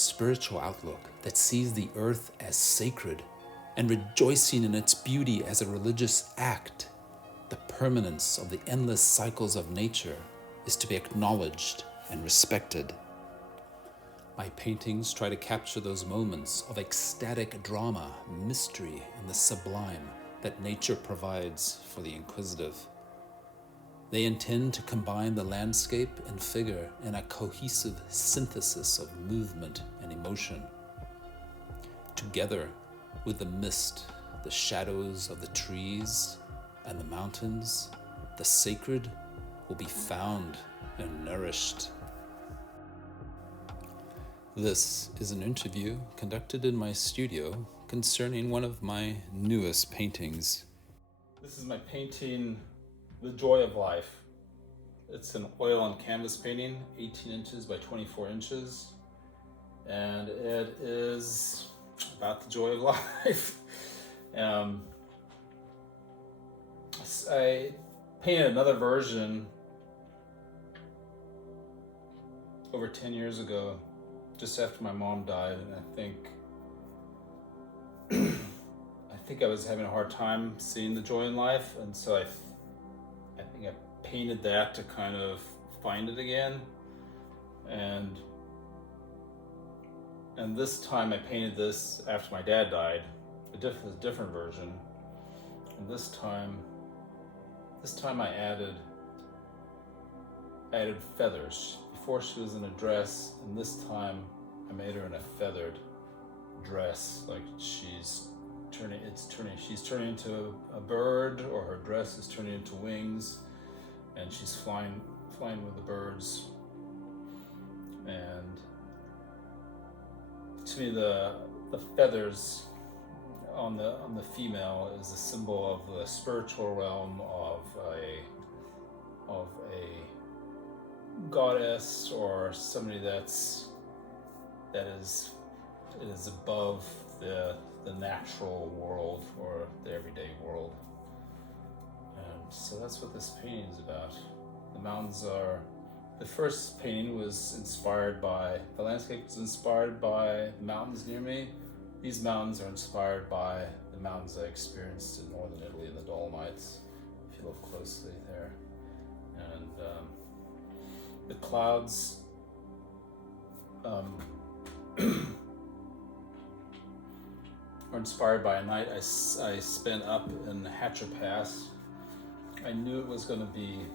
spiritual outlook that sees the earth as sacred and rejoicing in its beauty as a religious act, the permanence of the endless cycles of nature is to be acknowledged and respected. My paintings try to capture those moments of ecstatic drama, mystery, and the sublime that nature provides for the inquisitive. They intend to combine the landscape and figure in a cohesive synthesis of movement and emotion. Together with the mist, the shadows of the trees, and the mountains, the sacred will be found and nourished. This is an interview conducted in my studio concerning one of my newest paintings. This is my painting, The Joy of Life. It's an oil on canvas painting, 18 inches by 24 inches. And it is about the joy of life. I painted another version over 10 years ago, just after my mom died, and I think I was having a hard time seeing the joy in life, and so I think I painted that to kind of find it again, and this time I painted this after my dad died, a different version, and this time I added feathers. Before she was in a dress, and this time I made her in a feathered dress, like she's turning into a bird, or her dress is turning into wings, and she's flying with the birds. And to me, the feathers on the female is a symbol of the spiritual realm of a goddess, or somebody that is above the natural world or the everyday world. And so that's what this painting is about. The first painting was inspired by, the landscape was inspired by the mountains near me. These mountains are inspired by the mountains I experienced in northern Italy in the Dolomites, if you look closely there. And the clouds are inspired by a night I spent up in Hatcher Pass. I knew it was going to be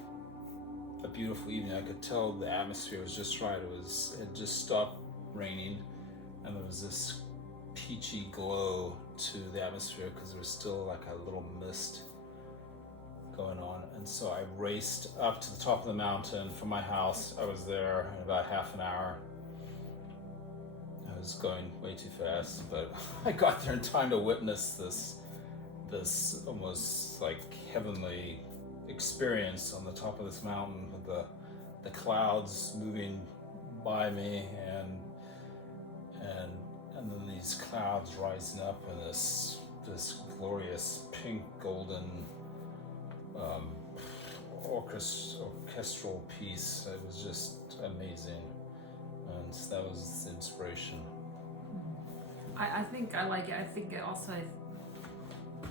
a beautiful evening. I could tell the atmosphere was just right. It had just stopped raining, and there was this peachy glow to the atmosphere because there was still like a little mist going on. And so I raced up to the top of the mountain from my house. I was there in about half an hour. I was going way too fast, but I got there in time to witness this almost like heavenly experience on the top of this mountain, with the clouds moving by me, and then these clouds rising up in this glorious pink golden orchestral piece. It was just amazing, and that was the inspiration. I think I like it. I think it also, I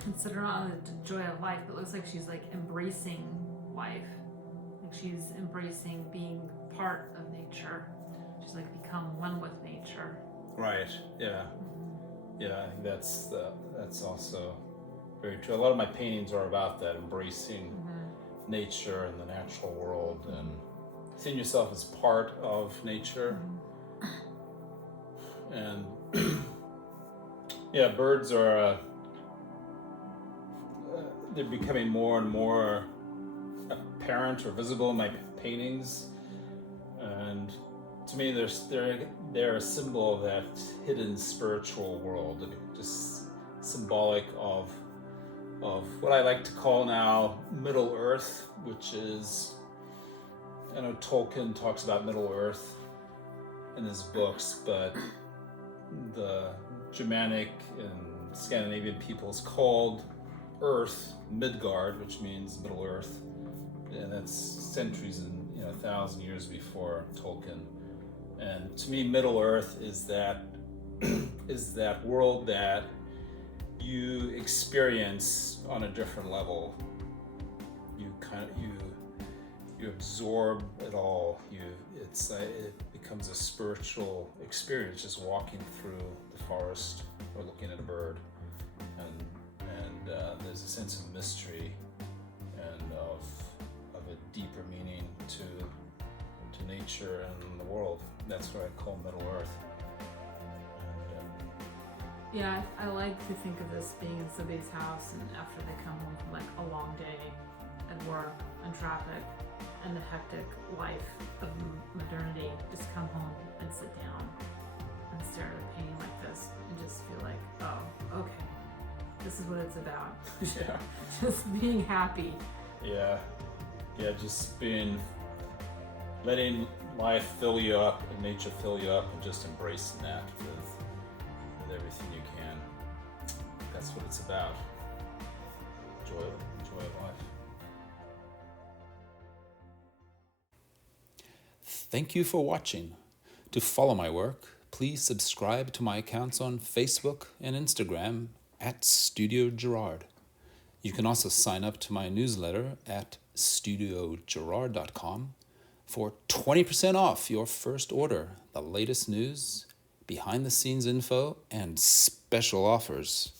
consider not the joy of life, but it looks like she's like embracing life. Like she's embracing being part of nature. She's like become one with nature. Right. Yeah. Mm-hmm. Yeah. I think that's also very true. A lot of my paintings are about that, embracing nature and the natural world, and seeing yourself as part of nature. And yeah, birds are they're becoming more and more apparent or visible in my paintings, and to me they're a symbol of that hidden spiritual world, just symbolic of what I like to call now Middle Earth, which is, I know Tolkien talks about Middle Earth in his books, but the Germanic and Scandinavian peoples called Earth Midgard, which means Middle Earth, and that's centuries and 1,000 years before Tolkien. And to me, Middle Earth is that is that world that you experience on a different level. You absorb it all. It becomes a spiritual experience, just walking through the forest or looking at a bird, and there's a sense of mystery and of a deeper meaning to nature and the world. That's what I call Middle Earth. Yeah, I like to think of this being in somebody's house, and after they come home from like a long day at work and traffic and the hectic life of modernity, just come home and sit down and stare at a painting like this and just feel like, oh, okay, this is what it's about. Yeah. Just being happy. Yeah, just letting life fill you up and nature fill you up, and just embracing that with everything you can. That's what it's about. Joy of life. Thank you for watching. To follow my work, please subscribe to my accounts on Facebook and Instagram at Studio Girard. You can also sign up to my newsletter at studiogirard.com for 20% off your first order, the latest news, behind the scenes info, and special offers.